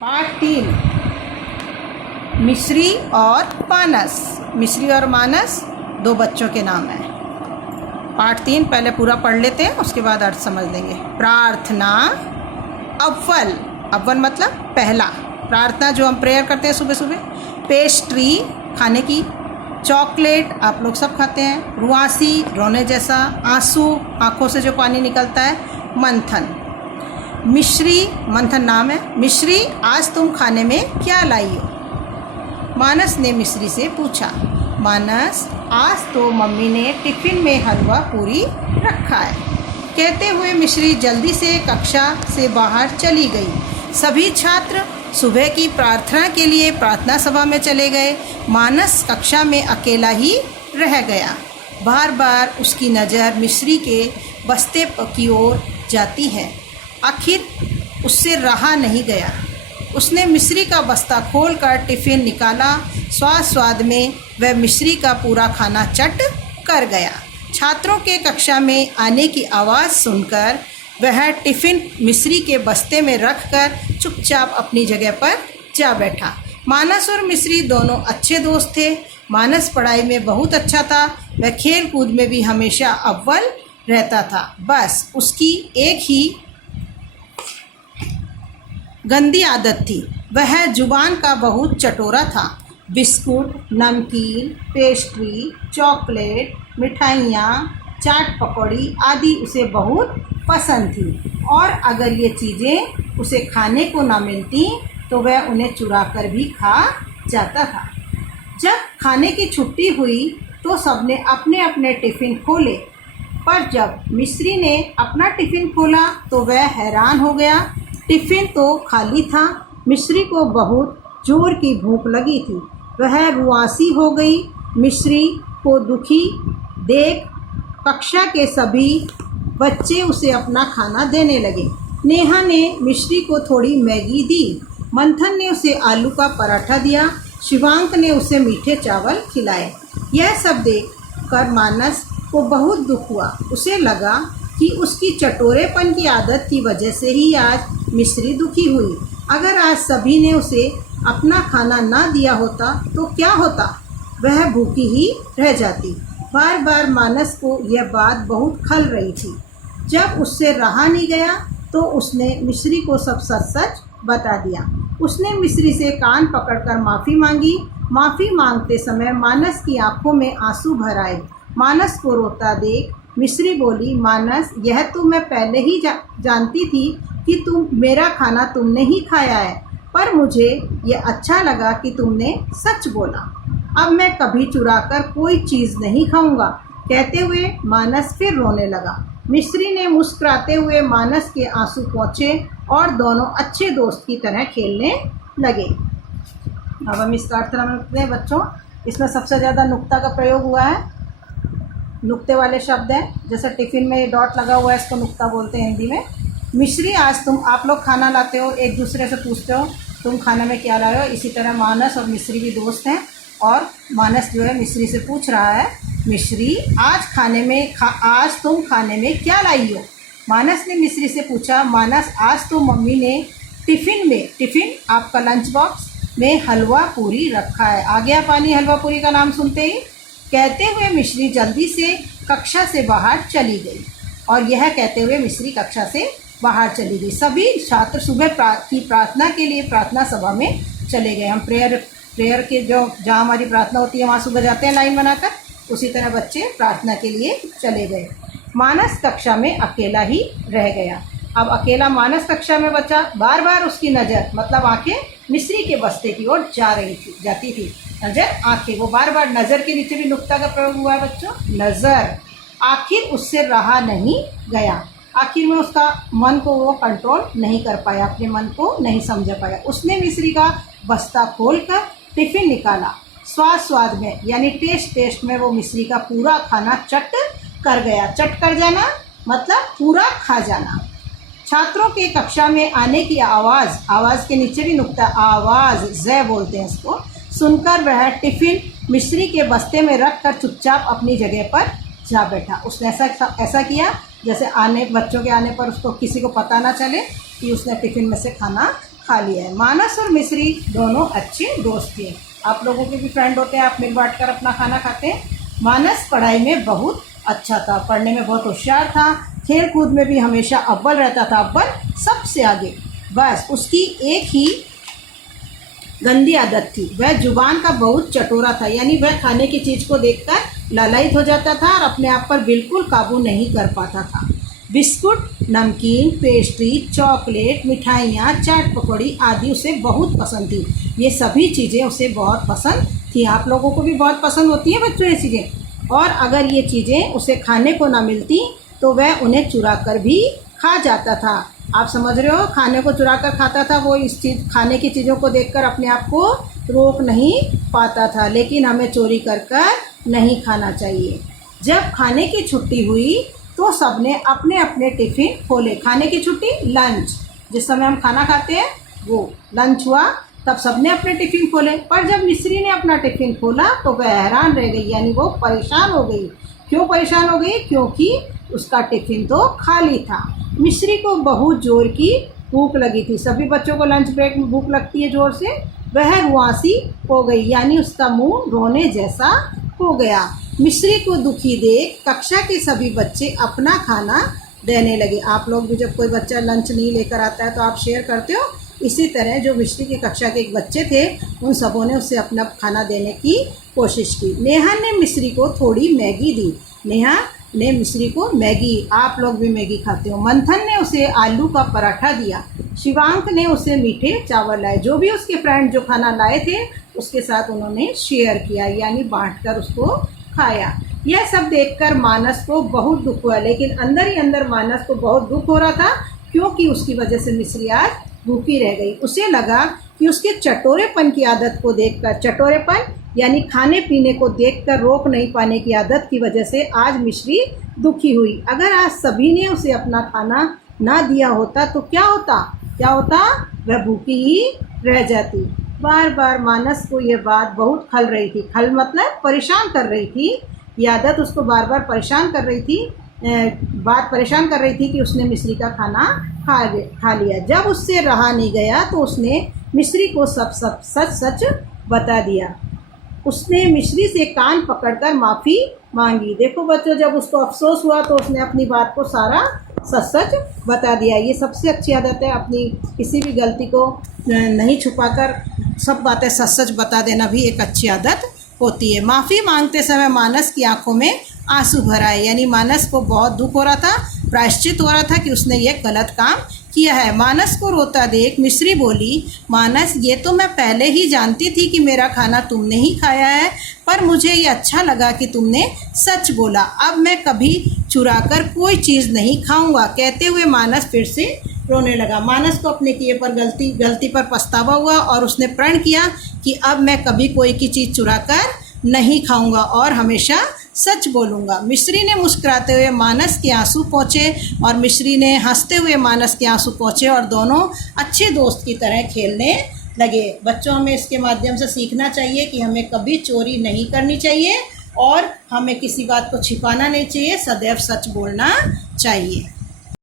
पाठ 3 मिश्री और मानस। मिश्री और मानस दो बच्चों के नाम हैं। पाठ 3 पहले पूरा पढ़ लेते हैं, उसके बाद अर्थ समझ लेंगे। प्रार्थना अव्वल, अव्वल मतलब पहला। प्रार्थना जो हम प्रेयर करते हैं सुबह सुबह। पेस्ट्री खाने की। चॉकलेट आप लोग सब खाते हैं। रुआसी रोने जैसा। आंसू आँखों से जो पानी निकलता है। मंथन। मिश्री मंथन नाम है। मिश्री आज तुम खाने में क्या लाई हो? मानस ने मिश्री से पूछा। मानस आज तो मम्मी ने टिफ़िन में हलवा पूरी रखा है, कहते हुए मिश्री जल्दी से कक्षा से बाहर चली गई। सभी छात्र सुबह की प्रार्थना के लिए प्रार्थना सभा में चले गए। मानस कक्षा में अकेला ही रह गया। बार बार उसकी नज़र मिश्री के बस्ते की ओर जाती है। आखिर उससे रहा नहीं गया। उसने मिश्री का बस्ता खोलकर टिफ़िन निकाला। स्वाद में वह मिश्री का पूरा खाना चट कर गया। छात्रों के कक्षा में आने की आवाज़ सुनकर वह टिफ़िन मिश्री के बस्ते में रखकर चुपचाप अपनी जगह पर जा बैठा। मानस और मिश्री दोनों अच्छे दोस्त थे। मानस पढ़ाई में बहुत अच्छा था। वह खेल कूद में भी हमेशा अव्वल रहता था। बस उसकी एक ही गंदी आदत थी, वह जुबान का बहुत चटोरा था। बिस्कुट, नमकीन, पेस्ट्री, चॉकलेट, मिठाइयाँ, चाट पकौड़ी आदि उसे बहुत पसंद थी, और अगर ये चीज़ें उसे खाने को ना मिलती तो वह उन्हें चुरा कर भी खा जाता था। जब खाने की छुट्टी हुई तो सबने अपने अपने टिफ़िन खोले, पर जब मिश्री ने अपना टिफ़िन खोला तो वह हैरान हो गया। टिफ़िन तो खाली था। मिश्री को बहुत जोर की भूख लगी थी। वह रुआसी हो गई। मिश्री को दुखी देख कक्षा के सभी बच्चे उसे अपना खाना देने लगे। नेहा ने मिश्री को थोड़ी मैगी दी। मंथन ने उसे आलू का पराठा दिया। शिवांक ने उसे मीठे चावल खिलाए। यह सब देख कर मानस को बहुत दुख हुआ। उसे लगा कि उसकी चटोरेपन की आदत की वजह से ही आज मिश्री दुखी हुई। अगर आज सभी ने उसे अपना खाना ना दिया होता तो क्या होता? वह भूखी ही रह जाती। बार बार मानस को यह बात बहुत खल रही थी। जब उससे रहा नहीं गया तो उसने मिश्री को सब सच सच बता दिया। उसने मिश्री से कान पकड़कर माफ़ी मांगी। माफ़ी मांगते समय मानस की आंखों में आंसू भर आए। मानस को रोता देख मिश्री बोली, मानस यह तो मैं पहले ही जानती थी कि मेरा खाना तुमने ही खाया है, पर मुझे यह अच्छा लगा कि तुमने सच बोला। अब मैं कभी चुराकर कोई चीज़ नहीं खाऊंगा, कहते हुए मानस फिर रोने लगा। मिश्री ने मुस्कुराते हुए मानस के आंसू पोंछे और दोनों अच्छे दोस्त की तरह खेलने लगे। अब हम इसका अर्थ समझते हैं बच्चों। इसमें सबसे ज़्यादा नुक्ता का प्रयोग हुआ है। नुक्ते वाले शब्द हैं, जैसे टिफ़िन में ये डॉट लगा हुआ है, इसको नुक्ता बोलते हैं हिंदी में। मिश्री आज आप लोग खाना लाते हो, एक दूसरे से पूछते हो तुम खाने में क्या लाए हो। इसी तरह मानस और मिश्री भी दोस्त हैं, और मानस जो है मिश्री से पूछ रहा है, मिश्री आज तुम खाने में क्या लाई हो? मानस ने मिश्री से पूछा, मानस आज तो मम्मी ने टिफ़िन आपका लंच बॉक्स में हलवा पूरी रखा है। आ गया पानी हलवा पूरी का नाम सुनते ही। कहते हुए मिश्री जल्दी से कक्षा से बाहर चली गई, और यह कहते हुए मिश्री कक्षा से बाहर चली गई। सभी छात्र सुबह की प्रार्थना के लिए प्रार्थना सभा में चले गए। हम प्रेयर के जहाँ हमारी प्रार्थना होती है वहाँ सुबह जाते हैं लाइन बनाकर, उसी तरह बच्चे प्रार्थना के लिए चले गए। मानस कक्षा में अकेला ही रह गया। अब अकेला मानस कक्षा में बचा। बार बार उसकी नज़र मतलब आंखें मिश्री के बस्ते की ओर जाती थी। नज़र आंखें, वो बार बार नज़र के नीचे भी नुक्ता का प्रयोग हुआ है बच्चों, नज़र। आखिर उससे रहा नहीं गया। आखिर में उसका मन को वो कंट्रोल नहीं कर पाया, अपने मन को नहीं समझ पाया। उसने मिश्री का बस्ता खोलकर टिफ़िन निकाला। स्वाद में यानी टेस्ट में वो मिश्री का पूरा खाना चट कर गया। चट कर जाना मतलब पूरा खा जाना। छात्रों के कक्षा में आने की आवाज़ के नीचे भी नुक्ता, आवाज़ जय बोलते हैं इसको, सुनकर वह टिफ़िन मिश्री के बस्ते में रखकर चुपचाप अपनी जगह पर जा बैठा। उसने ऐसा किया जैसे बच्चों के आने पर उसको किसी को पता ना चले कि उसने टिफ़िन में से खाना खा लिया है। मानस और मिश्री दोनों अच्छे दोस्त थे। आप लोगों के भी फ्रेंड होते हैं, आप मिल बांट कर अपना खाना खाते हैं। मानस पढ़ाई में बहुत अच्छा था, पढ़ने में बहुत होशियार था, खेल कूद में भी हमेशा अव्वल रहता था, अव्वल सबसे आगे। बस उसकी एक ही गंदी आदत थी, वह जुबान का बहुत चटोरा था, यानी वह खाने की चीज़ को देखकर लालायित हो जाता था और अपने आप पर बिल्कुल काबू नहीं कर पाता था। बिस्कुट, नमकीन, पेस्ट्री, चॉकलेट, मिठाइयाँ, चाट पकौड़ी आदि उसे बहुत पसंद थी। ये सभी चीज़ें उसे बहुत पसंद थी। आप लोगों को भी बहुत पसंद होती हैं बच्चों ये चीज़ें। और अगर ये चीज़ें उसे खाने को ना मिलती तो वह उन्हें चुरा कर भी खा जाता था। आप समझ रहे हो, खाने को चुरा कर खाता था वो। इस चीज़ खाने की चीज़ों को देखकर अपने आप को रोक नहीं पाता था, लेकिन हमें चोरी कर कर नहीं खाना चाहिए। जब खाने की छुट्टी हुई तो सबने अपने अपने टिफ़िन खोले। खाने की छुट्टी, लंच, जिस समय हम खाना खाते हैं वो लंच हुआ, तब सबने अपने टिफ़िन खोले। पर जब मिश्री ने अपना टिफ़िन खोला तो वह हैरान रह गई, यानी वो परेशान हो गई। क्यों परेशान हो गई? क्योंकि उसका टिफ़िन तो खाली था। मिश्री को बहुत ज़ोर की भूख लगी थी। सभी बच्चों को लंच ब्रेक में भूख लगती है ज़ोर से। वह रुआंसी हो गई, यानी उसका मुंह रोने जैसा हो गया। मिश्री को दुखी देख कक्षा के सभी बच्चे अपना खाना देने लगे। आप लोग भी जब कोई बच्चा लंच नहीं लेकर आता है तो आप शेयर करते हो। इसी तरह जो मिश्री की कक्षा के एक बच्चे थे, उन सबों ने उसे अपना खाना देने की कोशिश की। नेहा ने मिश्री को थोड़ी मैगी दी। नेहा ने मिश्री को मैगी, आप लोग भी मैगी खाते हो। मंथन ने उसे आलू का पराठा दिया। शिवांक ने उसे मीठे चावल लाए। जो भी उसके फ्रेंड जो खाना लाए थे उसके साथ उन्होंने शेयर किया, यानी बांटकर उसको खाया। यह सब देखकर मानस को बहुत दुख हुआ, लेकिन अंदर ही अंदर मानस को बहुत दुख हो रहा था, क्योंकि उसकी वजह से मिश्री आज भूखी रह गई। उसे लगा कि उसके चटोरेपन की आदत को देखकर, चटोरेपन यानी खाने पीने को देखकर रोक नहीं पाने की आदत की वजह से आज मिश्री दुखी हुई। अगर आज सभी ने उसे अपना खाना ना दिया होता तो क्या होता? वह भूखी ही रह जाती। बार बार मानस को यह बात बहुत खल रही थी। खल मतलब परेशान कर रही थी। यह आदत उसको बार बार परेशान कर रही थी। बात परेशान कर रही थी कि उसने मिश्री का खाना खा लिया। जब उससे रहा नहीं गया तो उसने मिश्री को सब सच बता दिया। उसने मिश्री से कान पकड़कर माफ़ी मांगी। देखो बच्चों, जब उसको अफसोस हुआ तो उसने अपनी बात को सारा सच बता दिया। ये सबसे अच्छी आदत है, अपनी किसी भी गलती को नहीं छुपाकर सब बातें सच बता देना भी एक अच्छी आदत होती है। माफ़ी मांगते समय मानस की आंखों में आंसू भर आए, यानी मानस को बहुत दुख हो रहा था, प्रायश्चित हो रहा था कि उसने ये गलत काम किया है। मानस को रोता देख मिश्री बोली, मानस, ये तो मैं पहले ही जानती थी कि मेरा खाना तुमने ही खाया है, पर मुझे ये अच्छा लगा कि तुमने सच बोला। अब मैं कभी चुराकर कोई चीज़ नहीं खाऊंगा। कहते हुए मानस फिर से रोने लगा। मानस को अपने किए पर गलती पर पछतावा हुआ और उसने प्रण किया कि अब मैं कभी कोई की चीज़ चुराकर नहीं खाऊंगा और हमेशा सच बोलूँगा। मिश्री ने मुस्कुराते हुए मानस के आंसू पोंछे और मिश्री ने हंसते हुए मानस के आंसू पोंछे और दोनों अच्छे दोस्त की तरह खेलने लगे। बच्चों, हमें इसके माध्यम से सीखना चाहिए कि हमें कभी चोरी नहीं करनी चाहिए और हमें किसी बात को छिपाना नहीं चाहिए, सदैव सच बोलना चाहिए।